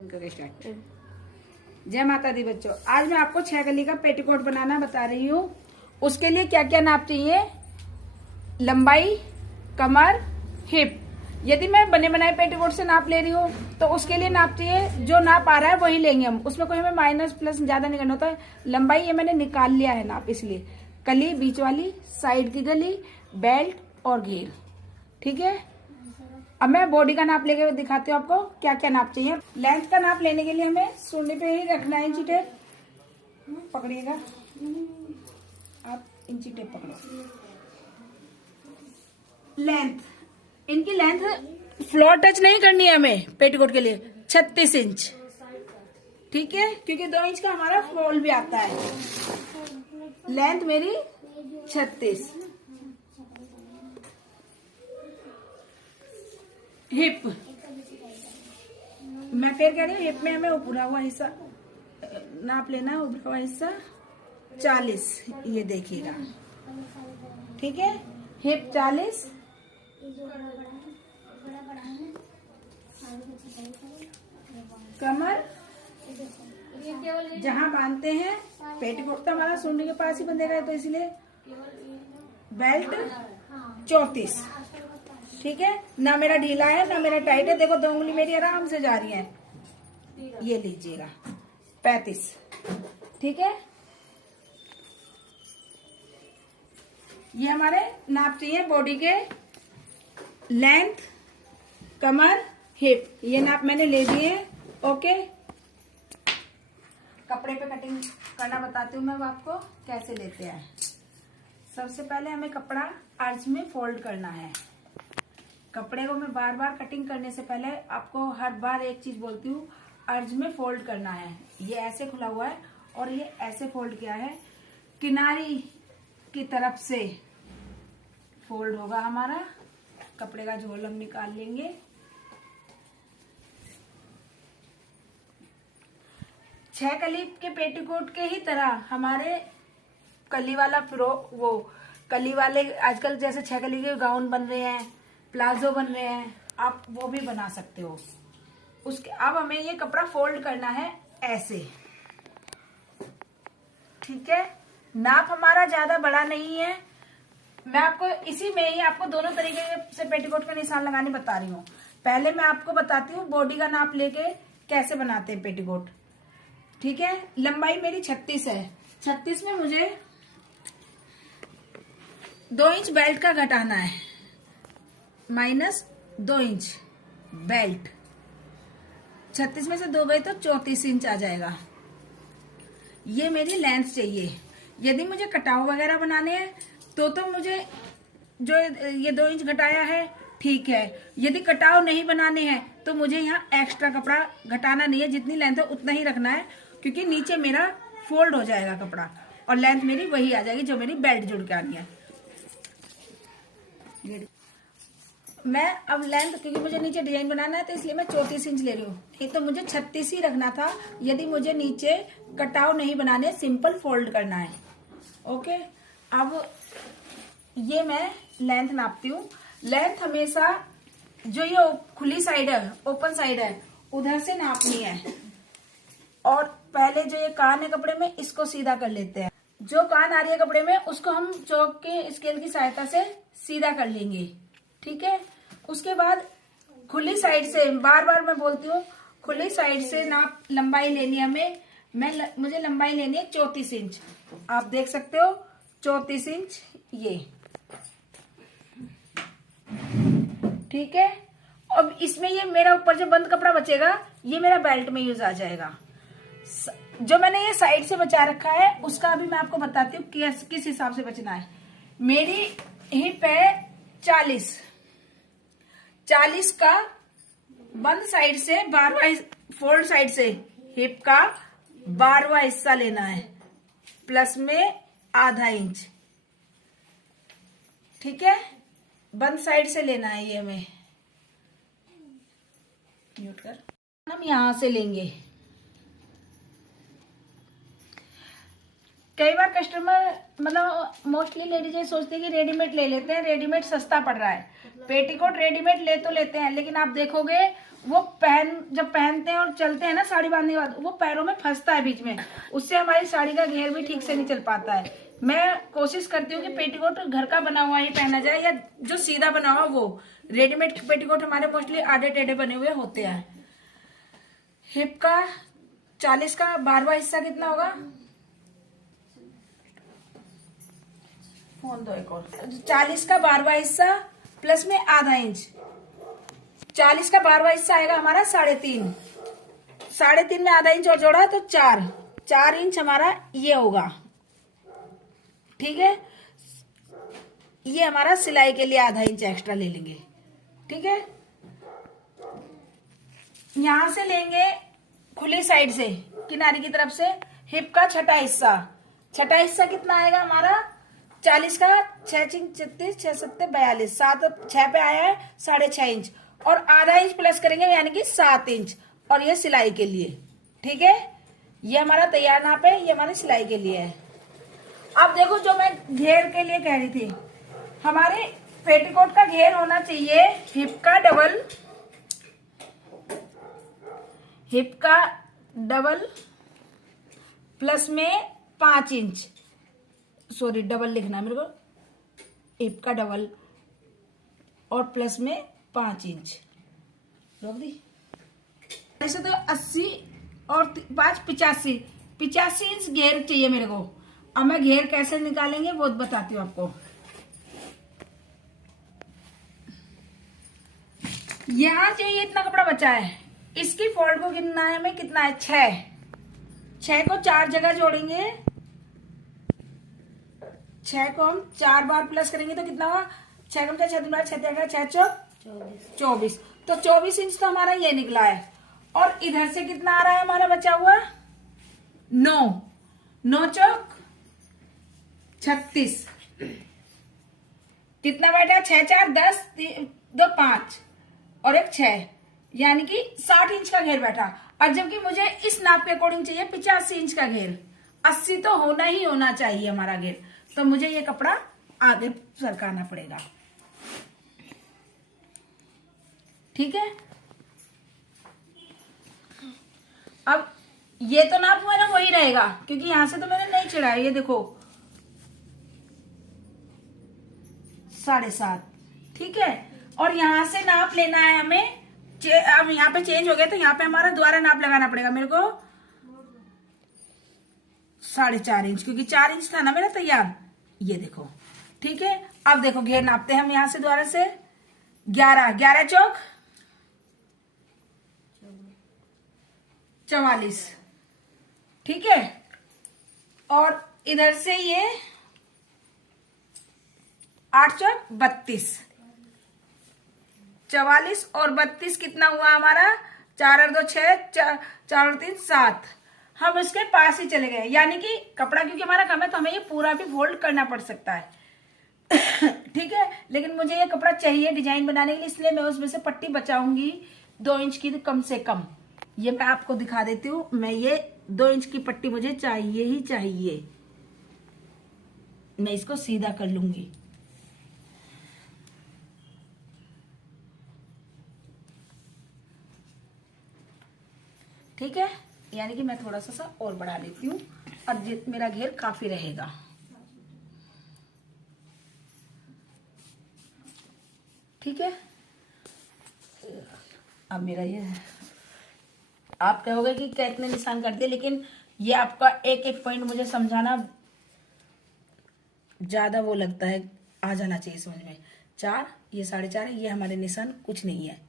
Start. जय माता दी बच्चों, आज मैं आपको 6 गली का पेटीकोट बनाना बता रही हूँ। उसके लिए क्या क्या नाप चाहिए? लंबाई, कमर, हिप। यदि मैं बने बनाए पेटीकोट से नाप ले रही हूँ तो उसके लिए नाप चाहिए, जो नाप आ रहा है वही लेंगे हम। उसमें कोई हमें माइनस प्लस ज्यादा नहीं करना होता है। लंबाई ये मैंने निकाल लिया है नाप, इसलिए कली, बीच वाली, साइड की गली, बेल्ट और घेर। ठीक है, अब मैं बॉडी का नाप लेके दिखाती हूँ आपको क्या क्या नाप चाहिए। लेंथ का नाप लेने के लिए हमें सूंडी पे ही रखना है। इंची टेप पकड़िएगा, आप इंची टेप पकड़ो। लेंथ, इनकी लेंथ फ्लोर टच नहीं करनी है हमें पेटीकोट के लिए। 36 इंच, ठीक है, क्योंकि 2 इंच का हमारा फॉल भी आता है। लेंथ मेरी 36। हिप, मैं फिर कह रही हूँ, हिप में हमें उभरा हुआ हिस्सा नाप लेना है। उभरा हुआ हिस्सा 40, ये देखिएगा, ठीक है। हिप 40, कमर जहां बांधते हैं, पेटीकोट तो हमारा सूंडी के पास ही बंधेगा, तो इसलिए बेल्ट 34, ठीक है। ना मेरा ढीला है ना मेरा टाइट है। देखो 2 उंगली मेरी आराम से जा रही है। ये लीजिएगा 35, ठीक है। ये हमारे नाप चाहिए बॉडी के। लेंथ, कमर, हिप, ये नाप मैंने ले लिए। ओके, कपड़े पे कटिंग करना बताती हूँ मैं आपको कैसे लेते हैं। सबसे पहले हमें कपड़ा अर्ज में फोल्ड करना है। कपड़े को मैं बार बार कटिंग करने से पहले आपको हर बार एक चीज बोलती हूँ, अर्ज में फोल्ड करना है। ये ऐसे खुला हुआ है और ये ऐसे फोल्ड किया है, किनारी की तरफ से फोल्ड होगा हमारा। कपड़े का झोल हम निकाल लेंगे। छह कली के पेटीकोट के ही तरह हमारे कली वाला फ्रॉक, वो कली वाले आजकल जैसे 6 कली के गाउन बन रहे हैं, प्लाजो बन रहे हैं, आप वो भी बना सकते हो। उसके अब हमें ये कपड़ा फोल्ड करना है ऐसे, ठीक है। नाप हमारा ज्यादा बड़ा नहीं है। मैं आपको इसी में ही आपको दोनों तरीके से पेटीकोट का निशान लगाने बता रही हूँ। पहले मैं आपको बताती हूँ बॉडी का नाप लेके कैसे बनाते हैं पेटीकोट, ठीक है। लंबाई मेरी 36 है। 36 में मुझे 2 इंच बेल्ट का घटाना है, -2 इंच बेल्ट। 36 में से 2 गए तो 34 इंच आ जाएगा। ये मेरी लेंथ चाहिए। यदि मुझे कटाव वगैरह बनाने हैं तो मुझे जो ये 2 इंच घटाया है, ठीक है। यदि कटाव नहीं बनाने हैं तो मुझे यहाँ एक्स्ट्रा कपड़ा घटाना नहीं है। जितनी लेंथ है उतना ही रखना है, क्योंकि नीचे मेरा फोल्ड हो जाएगा कपड़ा और लेंथ मेरी वही आ जाएगी जो मेरी बेल्ट जुड़ के आनी है। मैं अब लेंथ, क्योंकि मुझे नीचे डिजाइन बनाना है तो इसलिए मैं 34 इंच ले रही हूँ। नहीं तो मुझे 36 ही रखना था, यदि मुझे नीचे कटाव नहीं बनाने, सिंपल फोल्ड करना है। ओके, अब ये मैं लेंथ नापती हूँ। लेंथ हमेशा जो ये खुली साइड है, ओपन साइड है, उधर से नापनी है। और पहले जो ये कान है कपड़े में, इसको सीधा कर लेते हैं। जो कान आ रही है कपड़े में उसको हम चौक के स्केल की सहायता से सीधा कर लेंगे, ठीक है। उसके बाद खुली साइड से, बार बार मैं बोलती हूँ, खुली साइड से नाप लंबाई लेनी है हमें। मुझे लंबाई लेनी है 34 इंच। आप देख सकते हो 34 इंच, ये ठीक है। अब इसमें ये मेरा ऊपर जो बंद कपड़ा बचेगा, ये मेरा बेल्ट में यूज आ जाएगा। जो मैंने ये साइड से बचा रखा है उसका अभी मैं आपको बताती हूँ किस हिसाब से बचना है। मेरी हिप है 40 का बंद साइड से 12वां फोल्ड साइड से हिप का 12वां हिस्सा लेना है, प्लस में ½ इंच, ठीक है। बंद साइड से लेना है ये हमें। म्यूट कर, हम यहां से लेंगे कई बार कस्टमर मतलब मोस्टली लेडीज ये सोचती है कि रेडीमेड ले लेते हैं, रेडीमेड सस्ता पड़ रहा है। पेटीकोट रेडीमेड ले तो लेते हैं, लेकिन आप देखोगे वो जब पहनते हैं और चलते हैं ना साड़ी बांधने के बाद, वो पैरों में फंसता है बीच में, उससे हमारी साड़ी का घेर भी ठीक से नहीं चल पाता है। मैं कोशिश करती हूँ कि पेटीकोट घर का बना हुआ ही पहना जाए, या जो सीधा बना हुआ वो। रेडीमेड पेटीकोट हमारे मोस्टली आधे टेढ़े बने हुए होते हैं। हिप का 40 का 12वां हिस्सा कितना होगा? फोन दो एक और। 40 का 12वां हिस्सा प्लस में आधा इंच, 40 का 12वां हिस्सा आएगा हमारा 3.5। 3.5 में आधा इंच और जोड़ा है तो 4 इंच हमारा ये होगा। ठीक है, ये हमारा सिलाई के लिए आधा इंच एक्स्ट्रा ले लेंगे। ठीक है, यहां से लेंगे खुली साइड से, किनारे की तरफ से, हिप का छठा हिस्सा कितना आएगा हमारा? 40 का 6 इंच 36, 6 7 42, 6 पे आया है 6.5 इंच, और आधा इंच प्लस करेंगे यानी कि 7 इंच, और ये सिलाई के लिए। ठीक है, ये हमारा तैयार नाप है, ये हमारी सिलाई के लिए है। अब देखो, जो मैं घेर के लिए कह रही थी, हमारे पेटीकोट का घेर होना चाहिए हिप का डबल प्लस में 5 इंच, सॉरी डबल लिखना है मेरे को, हिप का डबल और प्लस में 5 इंच रोक दी। ऐसे तो 80 और 5 85 इंच घेर चाहिए मेरे को। अब मैं घेर कैसे निकालेंगे वो बताती हूँ आपको। यहाँ जो ये इतना कपड़ा बचा है, इसकी फोल्ड को गिनना है हमें, कितना है? 6 को 4 जगह जोड़ेंगे, 6 को हम 4 बार प्लस करेंगे तो कितना हुआ? 6 को 6 बार 6 24, तो 24 इंच तो हमारा ये निकला है। और इधर से कितना आ रहा है हमारा बचा हुआ? 9 चौक 36, कितना बैठा? 6 4 10 2 5 और एक 6, यानी कि 60 इंच का घेर बैठा। और जबकि मुझे इस नाप के अकॉर्डिंग चाहिए 85 इंच का घेर, 80 तो होना ही होना चाहिए हमारा घेर, तो मुझे ये कपड़ा आगे सरकाना पड़ेगा। ठीक है, अब ये तो नाप हुआ ना वही रहेगा, क्योंकि यहां से तो मैंने नहीं चिढ़ाया। ये देखो 7.5। ठीक है, और यहां से नाप लेना है हमें। अब यहाँ पे चेंज हो गया तो यहाँ पे हमारा दोबारा नाप लगाना पड़ेगा मेरे को 4.5 इंच, क्योंकि 4 इंच था ना मेरा तैयार। ये देखो, ठीक है। अब देखो घेर नापते हैं हम यहां से दोबारा से। 11 चौक 44, ठीक है। और इधर से ये 8 चौक 32, 44 और 32 कितना हुआ हमारा? 4 और 2 6, 4 और 3 7। हम इसके पास ही चले गए, यानी कि कपड़ा क्योंकि हमारा कम है तो हमें ये पूरा भी फोल्ड करना पड़ सकता है। ठीक है, लेकिन मुझे ये कपड़ा चाहिए डिजाइन बनाने के लिए, इसलिए मैं उसमें से पट्टी बचाऊंगी 2 इंच की, कम से कम। ये मैं आपको दिखा देती हूँ, मैं ये 2 इंच की पट्टी मुझे चाहिए ही चाहिए। मैं इसको सीधा कर लूंगी। ठीक है, यानी कि मैं थोड़ा सा और बढ़ा लेती हूँ, अब मेरा घेर काफी रहेगा। ठीक है, अब मेरा ये, आप कहोगे कि कितने निशान कर दिए, लेकिन ये आपका एक एक पॉइंट मुझे समझाना ज्यादा वो लगता है, आ जाना चाहिए समझ में। 4, ये 4.5 है, ये हमारे निशान कुछ नहीं है।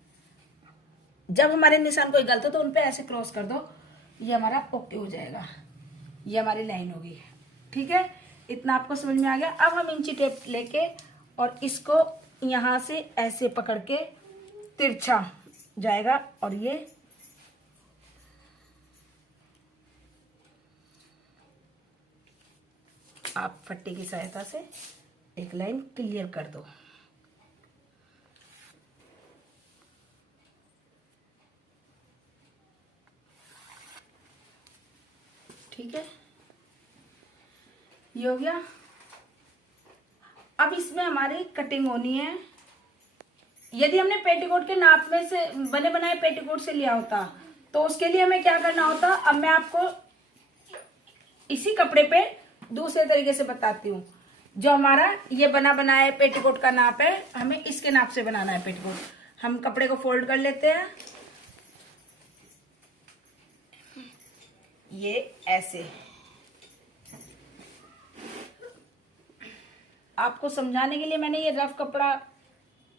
जब हमारे निशान कोई गलत हो तो उनपे ऐसे क्रॉस कर दो, ये हमारा ओके हो जाएगा, ये हमारी लाइन होगी। ठीक है, इतना आपको समझ में आ गया। अब हम इंची टेप लेके और इसको यहां से ऐसे पकड़ के तिरछा जाएगा, और ये आप पट्टी की सहायता से एक लाइन क्लियर कर दो। ठीक है, ये हो गया। अब इसमें हमारी कटिंग होनी है। यदि हमने पेटीकोट के नाप में से बने बनाए पेटीकोट से लिया होता तो उसके लिए हमें क्या करना होता, अब मैं आपको इसी कपड़े पे दूसरे तरीके से बताती हूँ। जो हमारा ये बना बनाया पेटीकोट का नाप है, हमें इसके नाप से बनाना है पेटीकोट। हम कपड़े को फोल्ड कर लेते हैं, ये ऐसे। आपको समझाने के लिए मैंने ये रफ कपड़ा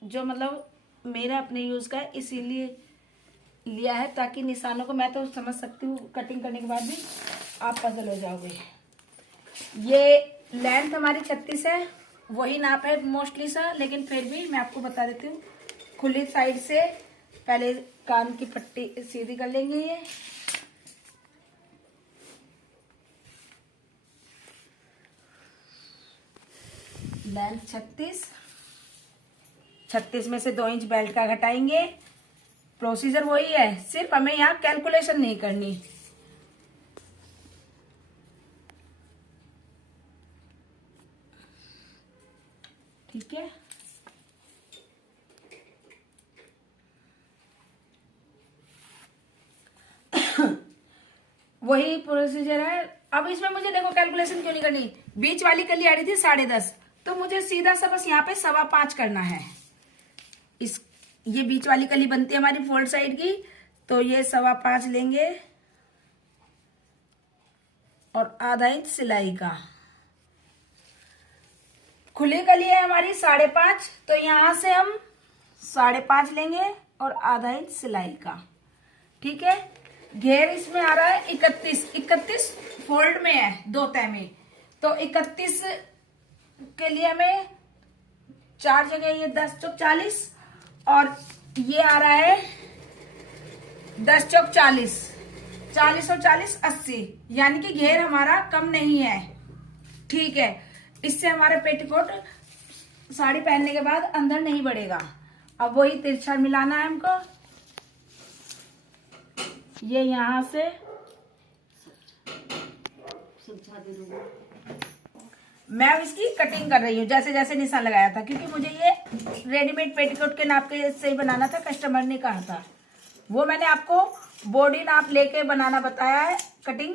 जो मतलब मेरा अपने यूज का है इसीलिए लिया है, ताकि निशानों को मैं तो समझ सकती हूँ, कटिंग करने के बाद भी आप पजल हो जाओगे। ये लेंथ हमारी 36 है, वही नाप है मोस्टली सा, लेकिन फिर भी मैं आपको बता देती हूँ। खुली साइड से पहले कान की पट्टी सीधी कर लेंगे। ये लेंथ 36 में से 2 इंच बेल्ट का घटाएंगे। प्रोसीजर वही है, सिर्फ हमें यहाँ कैलकुलेशन नहीं करनी। ठीक है, वही प्रोसीजर है। अब इसमें मुझे देखो कैलकुलेशन क्यों नहीं करनी। बीच वाली कली आ रही थी 10.5, तो मुझे सीधा सा बस यहाँ पे 5.25 करना है। ये बीच वाली कली बनती है हमारी फोल्ड साइड की, तो ये 5.25 लेंगे और आधा इंच सिलाई का। खुली कली है हमारी 5.5, तो यहां से हम 5.5 लेंगे और आधा इंच सिलाई का। ठीक है, घेर इसमें आ रहा है 31 फोल्ड में है, 2 तह में, तो 31 के लिए हमें 4 जगह ये 10 चौक 40 और ये आ रहा है 10 चौक 40, 40 और 40 80, यानी कि घेर हमारा कम नहीं है। ठीक है, इससे हमारा पेटीकोट साड़ी पहनने के बाद अंदर नहीं बढ़ेगा। अब वही तिरछा मिलाना है हमको। ये यहां से मैं इसकी कटिंग कर रही हूँ जैसे जैसे निशान लगाया था, क्योंकि मुझे ये रेडीमेड पेटीकोट के नाप के से ही बनाना था, कस्टमर ने कहा था। वो मैंने आपको बॉडी नाप लेके बनाना बताया है कटिंग,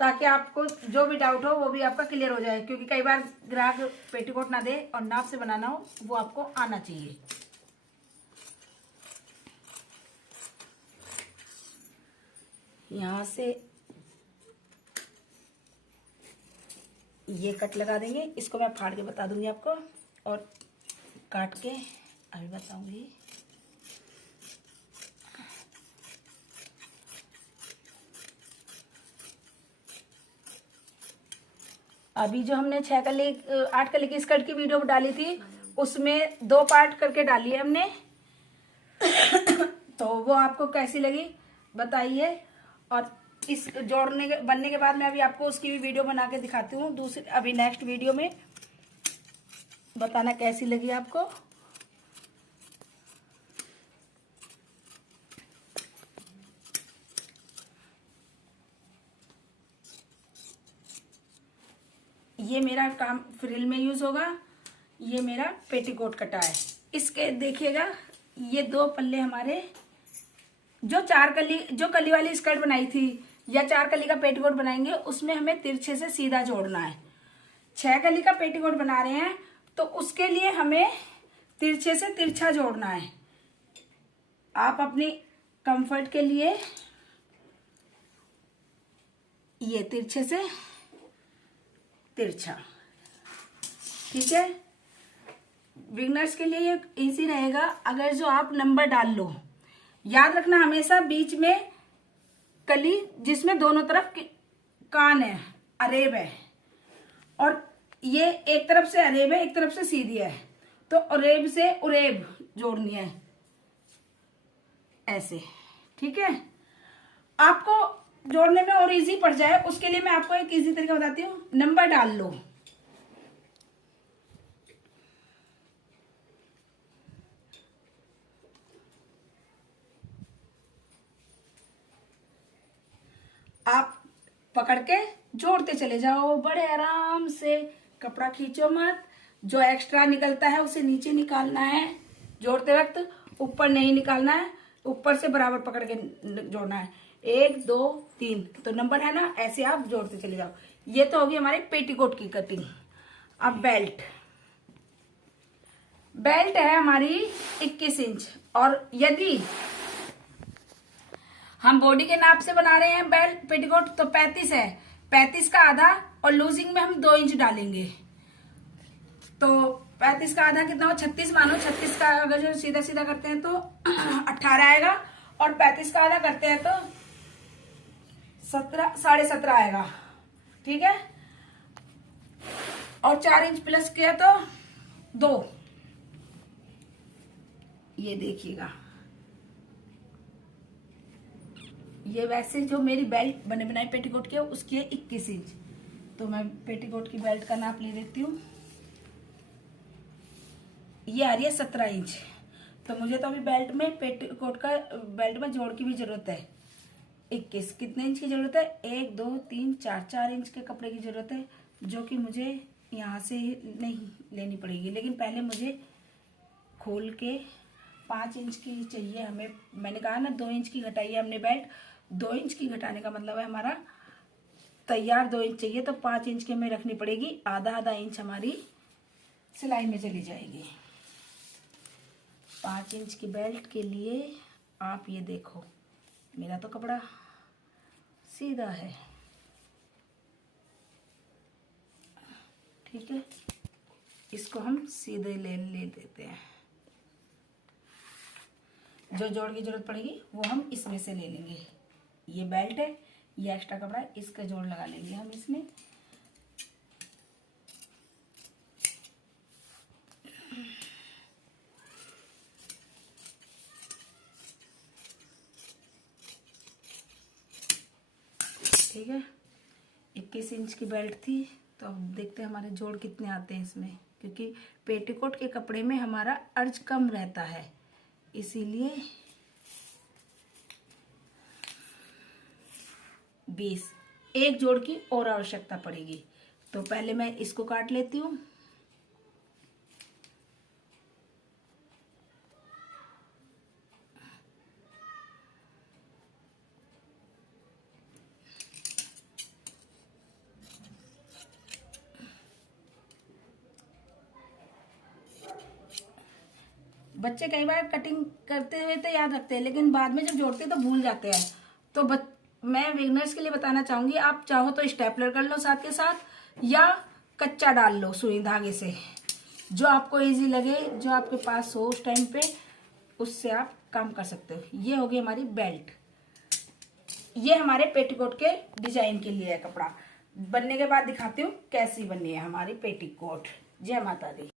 ताकि आपको जो भी डाउट हो वो भी आपका क्लियर हो जाए, क्योंकि कई बार ग्राहक पेटीकोट ना दे और नाप से बनाना हो, वो आपको आना चाहिए। यहां से ये कट लगा देंगे, इसको मैं फाड़ के बता दूंगी आपको और काट के अभी बताऊंगी। अभी जो हमने 8 कली की स्कर्ट की वीडियो डाली थी, उसमें 2 पार्ट करके डाली है हमने। तो वो आपको कैसी लगी बताइए, और इस बनने के बाद मैं अभी आपको उसकी भी वीडियो बना के दिखाती हूँ दूसरी, अभी नेक्स्ट वीडियो में। बताना कैसी लगी आपको। ये मेरा काम फ्रिल में यूज होगा। ये मेरा पेटीकोट कटा है। इसके देखिएगा, ये 2 पल्ले हमारे जो कली वाली स्कर्ट बनाई थी या 4 कली का पेटीकोट बनाएंगे, उसमें हमें तिरछे से सीधा जोड़ना है। 6 कली का पेटीकोट बना रहे हैं तो उसके लिए हमें तिरछे से तिरछा जोड़ना है। आप अपनी कंफर्ट के लिए ये तिरछे से तिरछा, ठीक है। बिगनर्स के लिए ये इजी रहेगा अगर जो आप नंबर डाल लो। याद रखना हमेशा बीच में कली जिसमें दोनों तरफ कान है, अरेब है, और ये एक तरफ से अरेब है एक तरफ से सीधी है, तो अरेब से उरेब जोड़नी है ऐसे, ठीक है। आपको जोड़ने में और इजी पड़ जाए उसके लिए मैं आपको एक इजी तरीका बताती हूँ। नंबर डाल लो, आप पकड़ के जोड़ते चले जाओ बड़े आराम से। कपड़ा खींचो मत, जो एक्स्ट्रा निकलता है उसे नीचे निकालना है जोड़ते वक्त, ऊपर नहीं निकालना है, ऊपर से बराबर पकड़ के जोड़ना है। 1 2 3 तो नंबर है ना, ऐसे आप जोड़ते चले जाओ। ये तो होगी हमारे पेटीकोट की कटिंग। अब बेल्ट है हमारी 21 इंच, और यदि हम बॉडी के नाप से बना रहे हैं बेल्ट पेटीकोट तो 35 है, 35 का आधा, और लूजिंग में हम 2 इंच डालेंगे। तो 35 का आधा कितना हो, 36 मानो। 36 का अगर जो सीधा सीधा करते हैं तो 18 आएगा, और 35 का आधा करते हैं तो 17 17.5 आएगा। ठीक है, और 4 इंच प्लस किया तो 2। ये देखिएगा, ये वैसे जो मेरी बेल्ट बने बनाई पेटीकोट की है उसकी है 21 इंच। तो मैं पेटीकोट की बेल्ट का नाप ले लेती हूँ। ये आ रही है 17 इंच। तो मुझे तो अभी बेल्ट में पेटीकोट का बेल्ट में जोड़ की भी जरूरत है। 21 कितने इंच की जरूरत है, 1 2 3 4 4 इंच के कपड़े की जरूरत है, जो कि मुझे यहाँ से नहीं लेनी पड़ेगी। लेकिन पहले मुझे खोल के 5 इंच की चाहिए हमें। मैंने कहा ना 2 इंच की घटाई है हमने बेल्ट। 2 इंच की घटाने का मतलब है हमारा तैयार 2 इंच चाहिए, तो 5 इंच की हमें रखनी पड़ेगी। आधा आधा इंच हमारी सिलाई में चली जाएगी। 5 इंच की बेल्ट के लिए आप ये देखो, मेरा तो कपड़ा सीधा है। ठीक है, इसको हम सीधे ले देते हैं। जो जोड़ की जरूरत पड़ेगी वो हम इसमें से ले लेंगे। ये बेल्ट है, ये एक्स्ट्रा कपड़ा है, इसका जोड़ लगा लेंगे हम इसमें। ठीक है, 21 इंच की बेल्ट थी, तो अब देखते हैं हमारे जोड़ कितने आते हैं इसमें, क्योंकि पेटीकोट के कपड़े में हमारा अर्ज कम रहता है, इसीलिए 20। एक जोड़ की और आवश्यकता पड़ेगी। तो पहले मैं इसको काट लेती हूँ। बच्चे कई बार कटिंग करते हुए तो याद रखते हैं, लेकिन बाद में जब जोड़ते हैं तो भूल जाते हैं। तो मैं बिगनर्स के लिए बताना चाहूंगी, आप चाहो तो स्टेपलर कर लो साथ के साथ, या कच्चा डाल लो सुई धागे से, जो आपको इजी लगे, जो आपके पास हो उस टाइम पे, उससे आप काम कर सकते हो। ये होगी हमारी बेल्ट। ये हमारे पेटीकोट के डिजाइन के लिए है कपड़ा। बनने के बाद दिखाती हूँ कैसी बनी है हमारी पेटीकोट। जय माता दी।